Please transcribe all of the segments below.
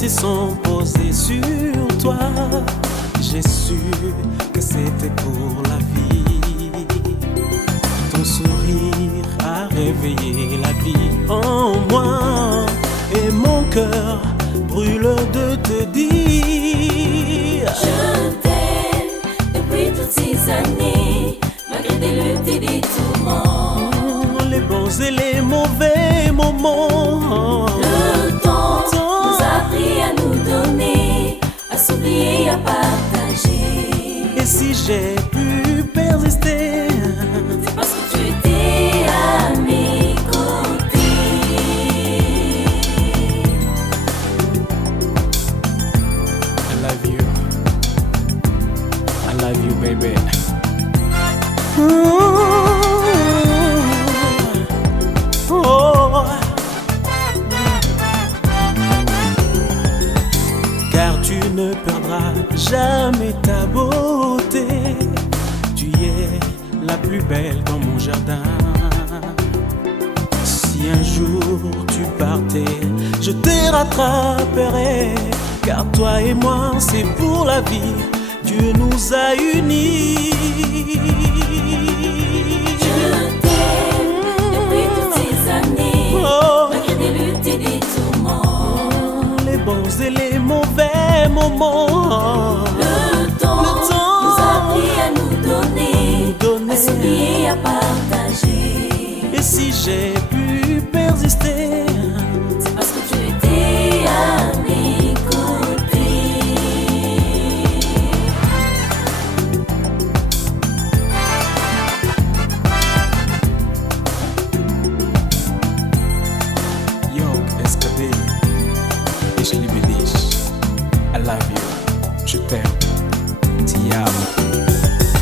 s'y sont posés sur toi. J'ai su que c'était pour la vie. Ton sourire a réveillé la vie en moi. Et mon cœur brûle de te dire je t'aime depuis toutes ces années, malgré des luttes et des tourments. Les bons et les mauvais moments. Le temps nous a appris à nous donner, à s'oublier, à partager. Et si j'ai pu persister, c'est parce que tu étais à mes côtés. I love you, baby. Oh. Car tu ne perdras jamais ta beauté. Tu es la plus belle dans mon jardin. Si un jour tu partais, je te rattraperai. Car toi et moi, c'est pour la vie. Dieu nous a unis. Je t'aime depuis toutes ces années, malgré des luttes et des tourments. Les bons et les mauvais moments. Le temps nous a appris à nous donner, à s'oublier, à partager. Et si j'ai pu persister, c'est parce que tu étais à mes côtés. Yo, SKD, ich liebe dich. I love you. Je t'aime. Ti amo.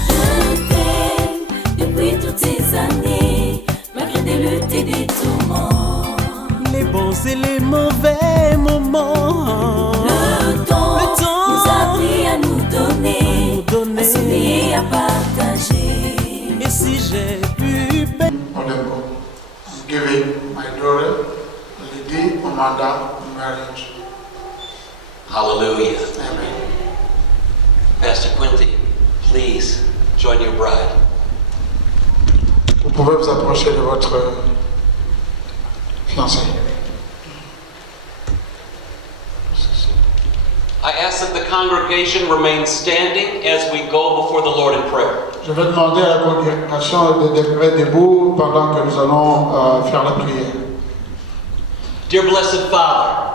Je t'aime depuis toutes ces années, malgré des luttes et des tourments. Les bons et les mauvais moments. Le temps nous a appris à nous donner, à s'oublier, à partager. Et si j'ai pu Honorable, giving my daughter Lady Amanda marriage. Hallelujah. Amen. Pastor Quinty, please join your bride. Vous pouvez vous approcher de votre fiancé. I ask that the congregation remain standing as we go before the Lord in prayer. Je vais demander à la congrégation de demeurer debout pendant que nous allons faire la prière. Dear blessed Father,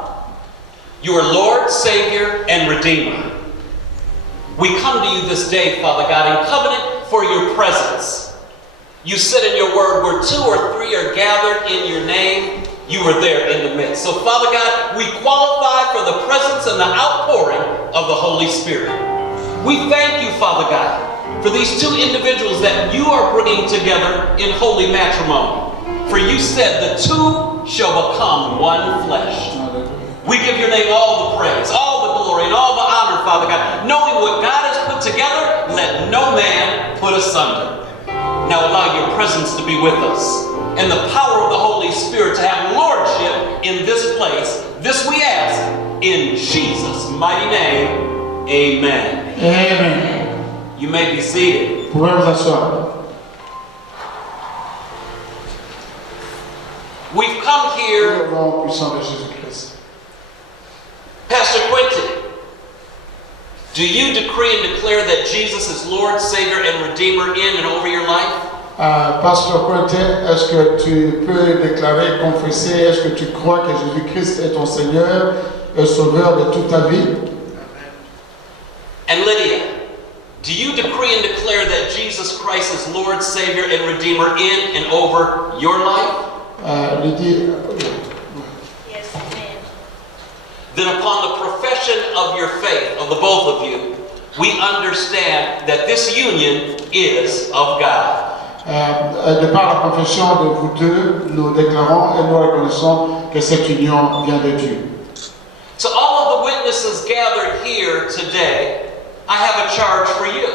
you are Lord, Savior, and Redeemer. We come to you this day, Father God, in covenant for your presence. You said in your word, where two or three are gathered in your name, you are there in the midst. So, Father God, we qualify for the presence and the outpouring of the Holy Spirit. We thank you, Father God, for these two individuals that you are bringing together in holy matrimony. For you said the two shall become one flesh. We give your name all the praise, all the glory, and all the honor, Father God. Knowing what God has put together, let no man put asunder. Now allow your presence to be with us, and the power of the Holy Spirit to have lordship in this place. This we ask in Jesus' mighty name. Amen. Amen. You may be seated. Vous pouvez vous asseoir. We've come here, Au nom puissant de Jésus-Christ. Pastor Quinty. Do you decree and declare that Jesus is Lord, Savior, and Redeemer in and over your life? Pasteur Quentin, est-ce que tu peux déclarer, confesser, est-ce que tu crois que Jésus-Christ est ton Seigneur et Sauveur de toute ta vie? And Lydia, do you decree and declare that Jesus Christ is Lord, Savior, and Redeemer in and over your life? Lydie, Yes, amen. Then upon the profession of your faith, of the both of you, we understand that this union is of God. de par la confession de vous deux, nous déclarons et nous reconnaissons que cette union vient de Dieu. So all of the witnesses gathered here today, I have a charge for you.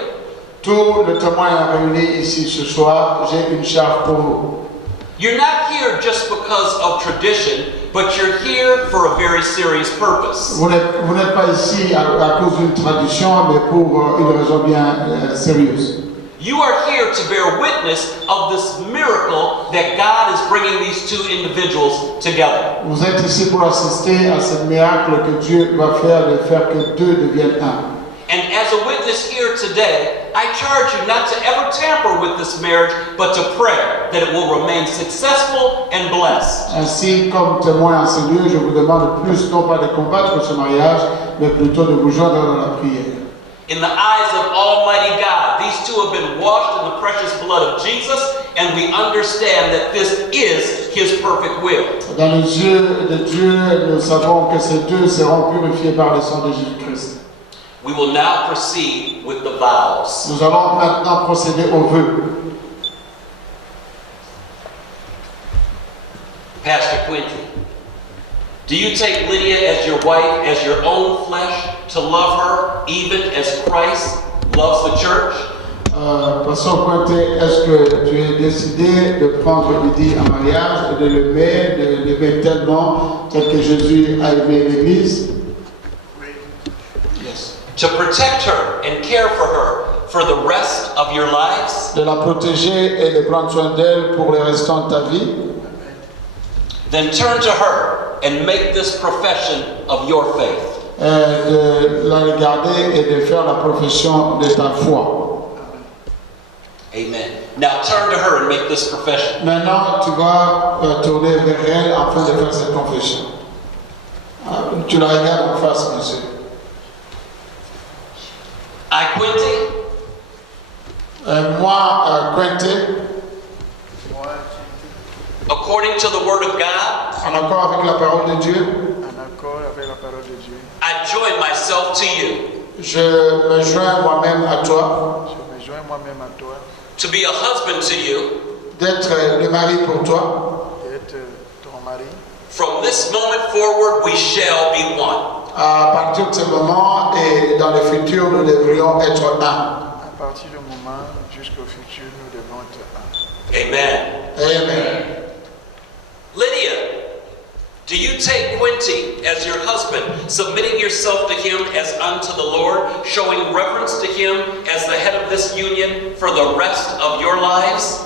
Tous les témoins réunis ici ce soir, j'ai une charge pour vous. You're not here just because of tradition. but you're here for a very serious purpose. Vous n'êtes pas ici à cause d'une tradition, mais pour une raison bien sérieuse. You are here to bear witness of this miracle that God is bringing these two individuals together. Vous êtes ici pour assister à ce miracle que Dieu va faire, de faire que deux deviennent un. And as a witness here today, I charge you not to ever tamper with this marriage, but to pray that it will remain successful and blessed. Ainsi, comme témoin en ce lieu, je vous demande plus, non pas de combattre ce mariage, mais plutôt de vous joindre dans la prière. In the eyes of Almighty God, these two have been washed in the precious blood of Jesus, and we understand that this is His perfect will. Dans les yeux de Dieu, nous savons que ces deux seront purifiés par le sang de Jésus-Christ. We will now proceed with the vows. Nous allons maintenant procéder aux vœux. Pastor Quinty, do you take Lydia as your wife, as your own flesh, to love her even as Christ loves the church? Pasteur Quinty, est-ce que tu es décidé de prendre Lydie en mariage et de l'aimer tellement tel que Jésus a aimé l'Église? To protect her and care for her for the rest of your lives? De la protéger et de prendre soin d'elle pour le restant de ta vie? Then turn to her and make this profession of your faith. De la regarder et de faire la profession de ta foi. Amen. Now turn to her and make this profession. Maintenant, tu vas tourner vers elle afin de faire cette confession. Tu la regardes en face, bien sûr. I, Quinty, moi, Quinty, according to the Word of God, en accord avec la parole de Dieu, I join myself to you. je me joins moi-même à toi, To be a husband to you. d'être le mari pour toi. From this moment forward, we shall be one. À partir de ce moment et dans le futur, nous devrions être un. À partir du moment jusqu'au futur, nous devons être un. Amen. Amen. Lydia, do you take Quinty as your husband, submitting yourself to him as unto the Lord, showing reverence to him as the head of this union for the rest of your lives?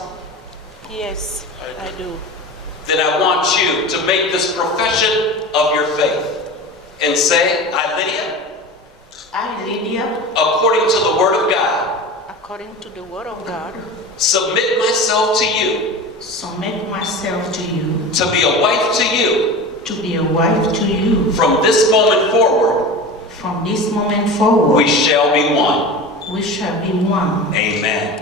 Yes, I do. Then I want you to make this profession of your faith and say, I, Lydia, I, Lydia, according to the Word of God, according to the Word of God, submit myself to you, submit myself to you, to be a wife to you, to be a wife to you. from this moment forward, From this moment forward, we shall be one. we shall be one. Amen.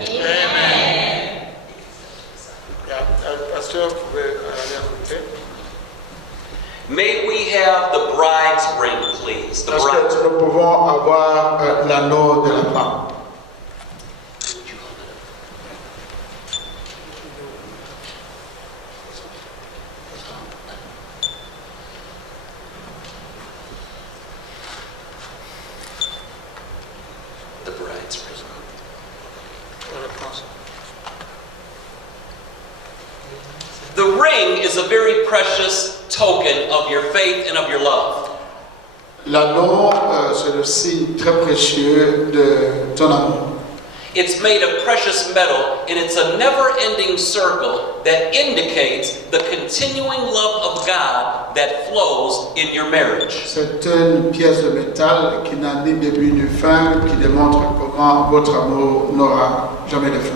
Pasteur, vous pouvez aller à côté. May we have the bride's ring, please. The Est-ce bride. que nous pouvons avoir l'anneau de la femme? The bride's ring. The ring is a very precious token of your faith and of your love. L'anneau, c'est le signe très précieux de ton amour. It's made of precious metal, and it's a never-ending circle that indicates the continuing love of God that flows in your marriage. C'est une pièce de métal qui n'a ni début ni fin, qui démontre comment votre amour n'aura jamais de fin.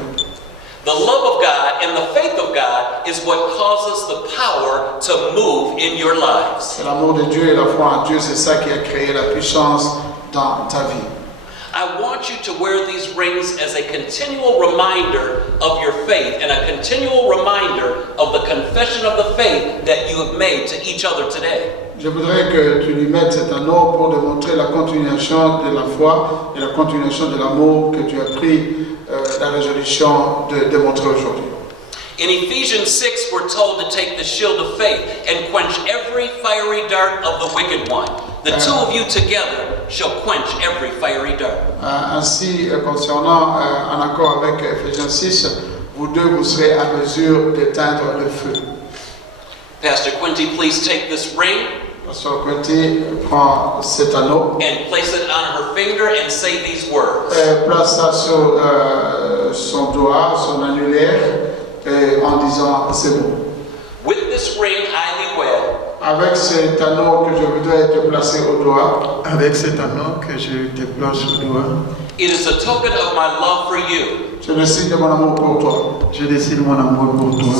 The love of God and the faith of God is what causes the power to move in your lives. C'est l'amour de Dieu et la foi en Dieu, c'est ça qui a créé la puissance dans ta vie. I want you to wear these rings as a continual reminder of your faith and a continual reminder of the confession of the faith that you have made to each other today. Je voudrais que tu lui mettes cet anneau pour démontrer la continuation de la foi et la continuation de l'amour que tu as pris la résolution de démontrer aujourd'hui. In Ephesians 6, we're told to take the shield of faith and quench every fiery dart of the wicked one. The two of you together shall quench every fiery dart. Ainsi, concernant, en accord avec Ephésiens 6, vous deux, vous serez à mesure d'éteindre le feu. Pastor Quinty, please take this ring Pasteur Quinty prend cet anneau and place it on her finger and say these words. et place ça sur son doigt, son annulaire, en disant c'est bon. With this ring I thee wed, Avec cet anneau que je voudrais te placer au doigt, Avec cet anneau que je te place au doigt, it is a token of my love for you, je décide de mon amour pour toi. je décide mon amour pour toi.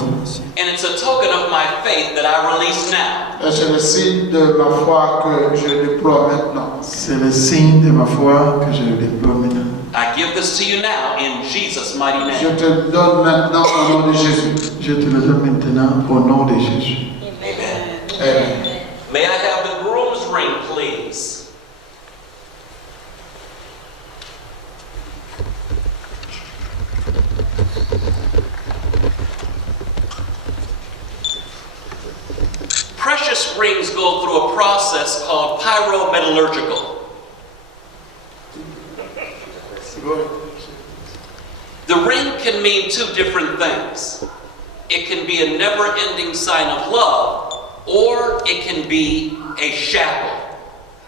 and it's a token of my faith that I release now. Et je décide de ma foi que je déploie maintenant. C'est le signe de ma foi que je déploie maintenant. I give this to you now in Jesus' mighty Je name. te donne maintenant au nom de Jésus. Je te le donne maintenant au nom de Jésus. Amen. May I have the groom's ring, please? Precious rings go through a process called pyrometallurgical. The ring can mean two different things. It can be a never-ending sign of love, or it can be a shackle.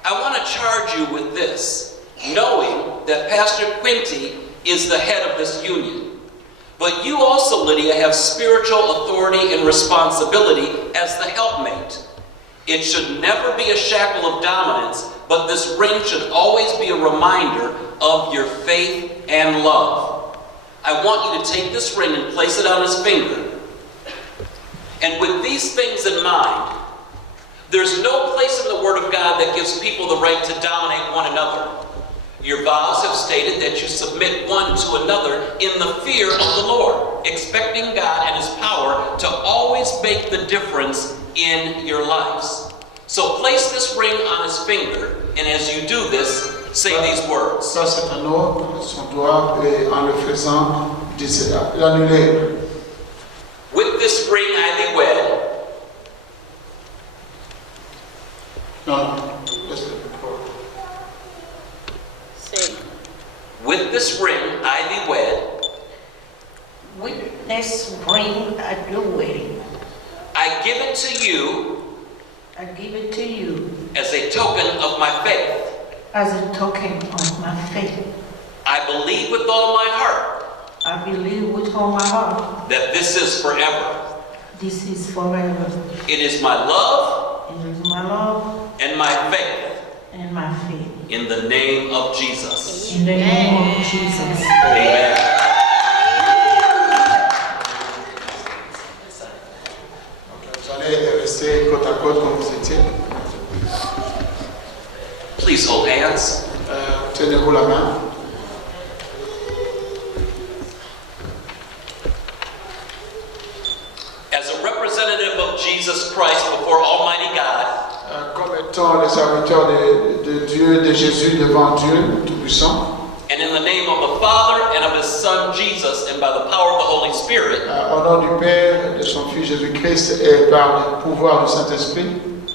I want to charge you with this, knowing that Pastor Quinty is the head of this union. But you also, Lydia, have spiritual authority and responsibility as the helpmate. It should never be a shackle of dominance, but this ring should always be a reminder of your faith and love. I want you to take this ring and place it on his finger. And with these things in mind, there's no place in the Word of God that gives people the right to dominate one another. Your vows have stated that you submit one to another in the fear of the Lord, expecting God and His power to always make the difference in your lives. So place this ring on his finger, and as you do this, say these words. Ça, c'est un anneau, son doigt, et en le faisant, disait l'annulaire. With this ring I thee wed, Non, laisse-le. with this ring I thee wed, With this ring I do wedding. I give it to you I give it to you as a token of my faith. as a token of my faith. I believe with all my heart I believe with all my heart that this is forever. this is forever. It is my love It is my love and my faith and my faith. in the name of Jesus. In the name of Jesus. Amen. Vous allez rester côte à côte comme vous étiez. Please hold hands. Tenez-vous la main. As a representative of Jesus Christ before Almighty God, Comme étant les serviteurs de Dieu, de Jésus devant Dieu Tout-Puissant, and in the name of the Father and of His Son Jesus, and by the power of the Holy Spirit, au nom du Père, de son Fils Jésus-Christ et par le pouvoir du Saint-Esprit,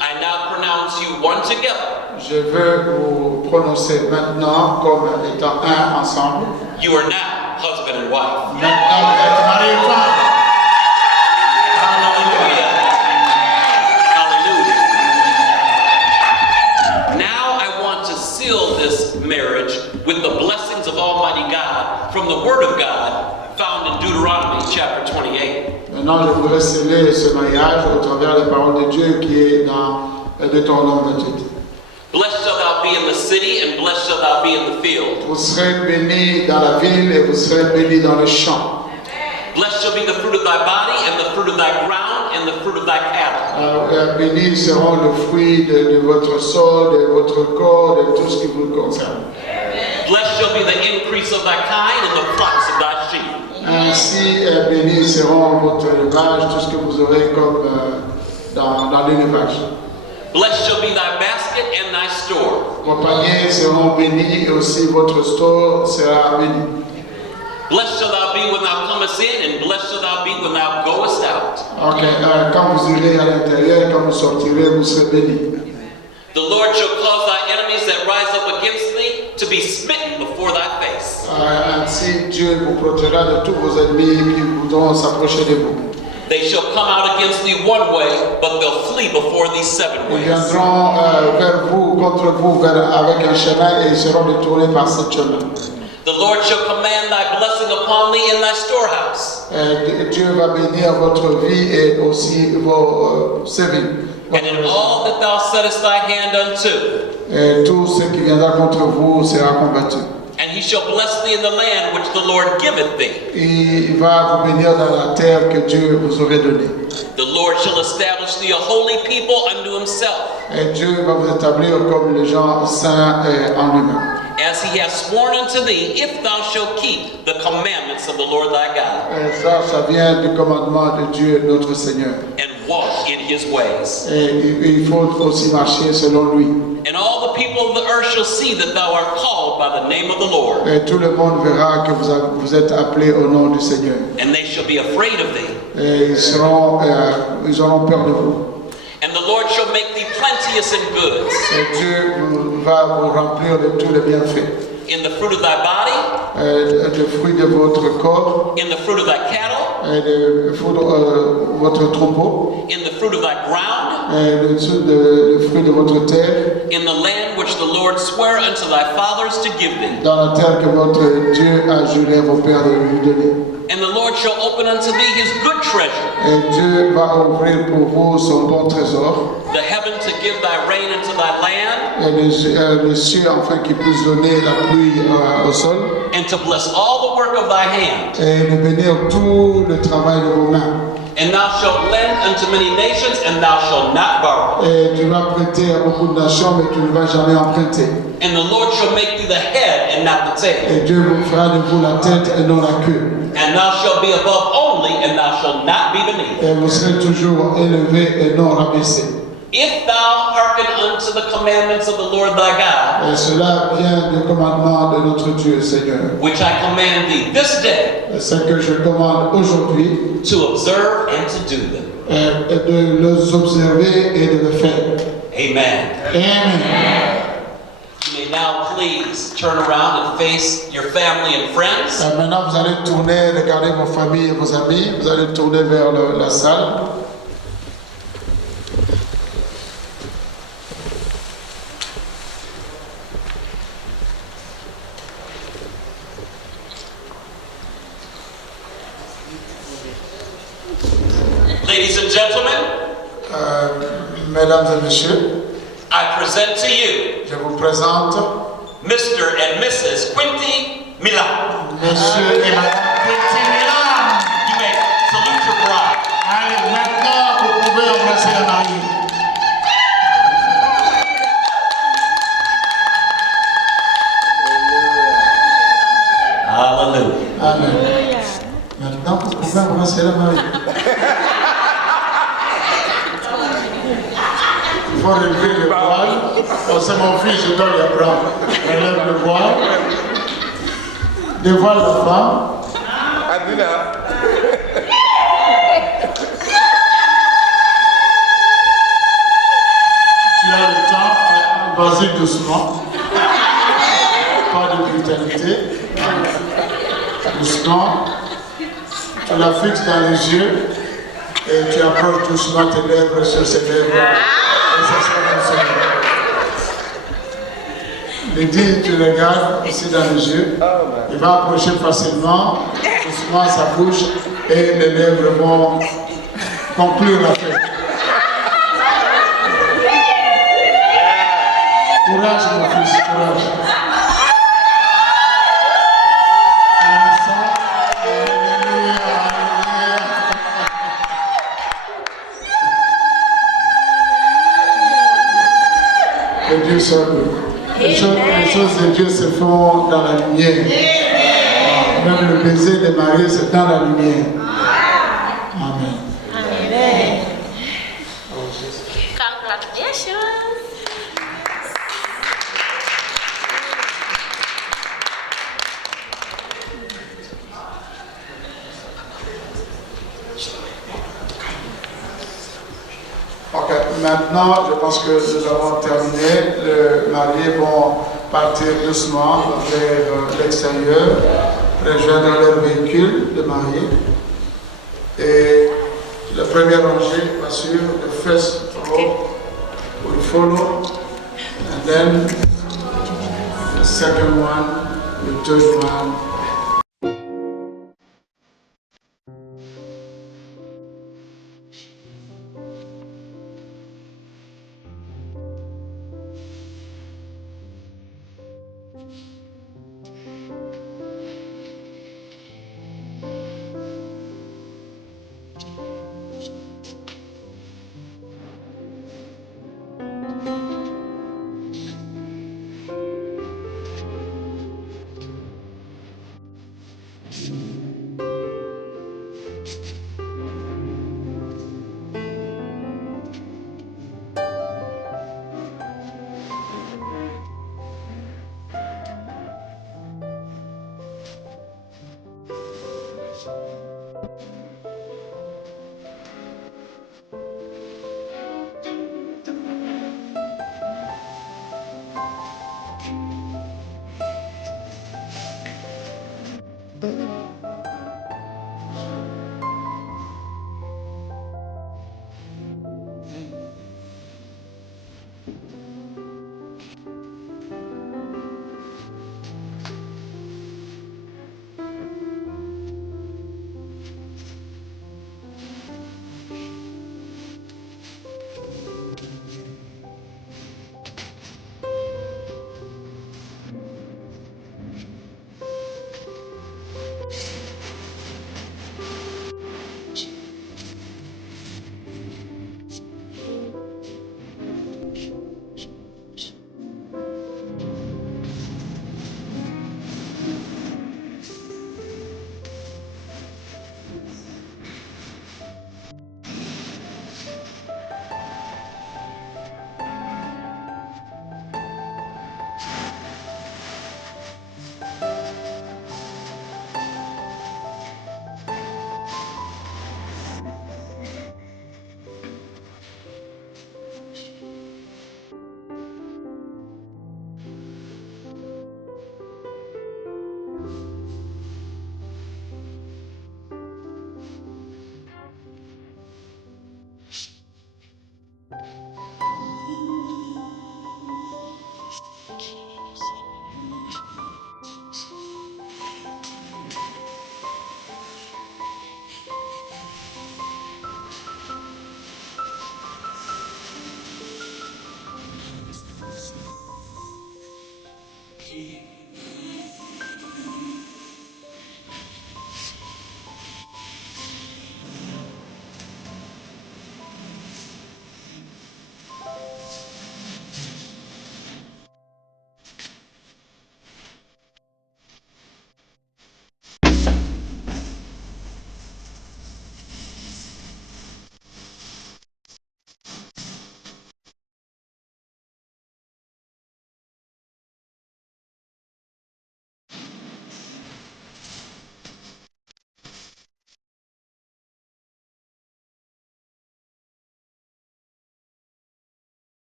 I now pronounce you one together. je veux vous prononcer maintenant comme étant un ensemble. You are now husband and wife. Maintenant, vous êtes mari et femme. Hallelujah. Hallelujah. Now I want to seal this marriage with the blessings of Almighty God from the Word of God found in Deuteronomy chapter 28. Maintenant, je voudrais sceller ce mariage au travers des paroles de Dieu qui est dans Deutéronome 28. Blessed shall thou be in the city, and blessed shall thou be in the field. Vous serez bénis dans la ville et vous serez bénis dans le champ. Blessed shall be the fruit of thy body, and the fruit of thy ground, and the fruit of thy cattle. Bénis seront le fruit de votre sol, de votre corps, de tout ce qui vous concerne. Blessed shall be the increase of thy kind, and the flocks of thy sheep. Ainsi, bénis seront votre élevage, tout ce que vous aurez comme dans l'élevage. Blessed shall be thy basket and thy store. Vos paniers seront bénis et aussi votre store sera béni. Blessed shall thou be when thou comest in, and blessed shall thou be when thou goest out. Ok, quand vous irez à l'intérieur, quand vous sortirez, vous serez bénis. The Lord shall cause thy enemies that rise up against thee to be smitten before thy face. Ainsi, Dieu vous protégera de tous vos ennemis qui voudront s'approcher de vous. They shall come out against thee one way, but they'll flee before thee 7 Ils ways. viendront vers vous, contre vous, avec un chemin et ils seront détournés par ce chemin. The Lord shall command thy blessing upon thee in thy storehouse, Dieu va bénir votre vie et aussi vos sévices. and in all that thou settest thy hand unto. Et tout ce qui viendra contre vous sera combattu. And he shall bless thee in the land which the Lord giveth thee. Il va vous bénir dans la terre que Dieu vous aurait donnée. The Lord shall establish thee a holy people unto himself, Et Dieu va vous établir comme les gens saints en lui-même. as he hath sworn unto thee, if thou shalt keep the commandments of the Lord thy God, Et ça vient du commandement de Dieu, notre Seigneur. and walk in his ways. Et il faut aussi marcher selon lui. And all the people of the earth shall see that thou art called by the name of the Lord, Et tout le monde verra que vous êtes appelés au nom du Seigneur. and they shall be afraid of thee. Et ils auront peur de vous. And the Lord shall make thee plenteous in goods, Et Dieu va vous remplir de tous les bienfaits. in the fruit of thy body, Le fruit de votre corps, in the fruit of thy cattle, le fruit de votre troupeau, in the fruit of thy ground, le fruit de votre terre, in the land which the Lord sware unto thy fathers to give thee. dans la terre que votre Dieu a juré à vos pères de lui donner. And the Lord shall open unto thee his good treasure, Et Dieu va ouvrir pour vous son bon trésor, the heaven to give thy rain unto thy land, et les cieux afin qu'il puisse donner la pluie au sol, and to bless all the work of thy hand. et de bénir tout le travail de vos mains. And thou shalt lend unto many nations, and thou shalt not borrow. Et tu vas prêter à beaucoup de nations, mais tu ne vas jamais emprunter. And the Lord shall make thee the head and not the tail. Et Dieu vous fera de vous la tête et non la queue. And thou shalt be above only, and thou shalt not be beneath. Et vous serez toujours élevé et non rabaissé. If thou hearken unto the commandments of the Lord thy God, Et cela vient du commandement de notre Dieu, Seigneur. which I command thee this day, Et ce que je commande aujourd'hui, to observe and to do them. est de les observer et de le faire. Amen. Amen. You may now please turn around and face your family and friends. Maintenant, vous allez tourner, regarder vos familles et vos amis. Vous allez tourner vers la salle. Ladies and gentlemen, Mesdames et messieurs, I present to you je vous présente Mr. and Mrs. Quinty Milan. Monsieur et Madame Quinty Milan. You may salute your bride. Allez, maintenant, vous pouvez embrasser la mariée. Hallelujah. Amen. Maintenant, vous pouvez embrasser la mariée. Il faut relever le voile. Oh, c'est mon fils, je dois lui apprendre. Relève le voile. Dévoile la femme. Tu as le temps, vas-y doucement. Pas de brutalité. Doucement. Tu la fixes dans les yeux et tu approches doucement tes lèvres sur ses lèvres. Et ça sera comme ça. Lydie, tu regardes ici dans les yeux. Il va approcher facilement, doucement sa bouche et les lèvres vont conclure la fête. Courage mon fils, courage. Que Dieu soit loué. Les choses de Dieu se font dans la lumière. Même le baiser des maris, c'est dans la lumière. Amen. Amen. Congratulations. Ok, maintenant, je pense que nous avons terminé. Les mariés vont partir doucement vers l'extérieur, rejoindre leur véhicule de mariés. Et première rangée, bien sûr, the first row will follow, and then the second one, the third one.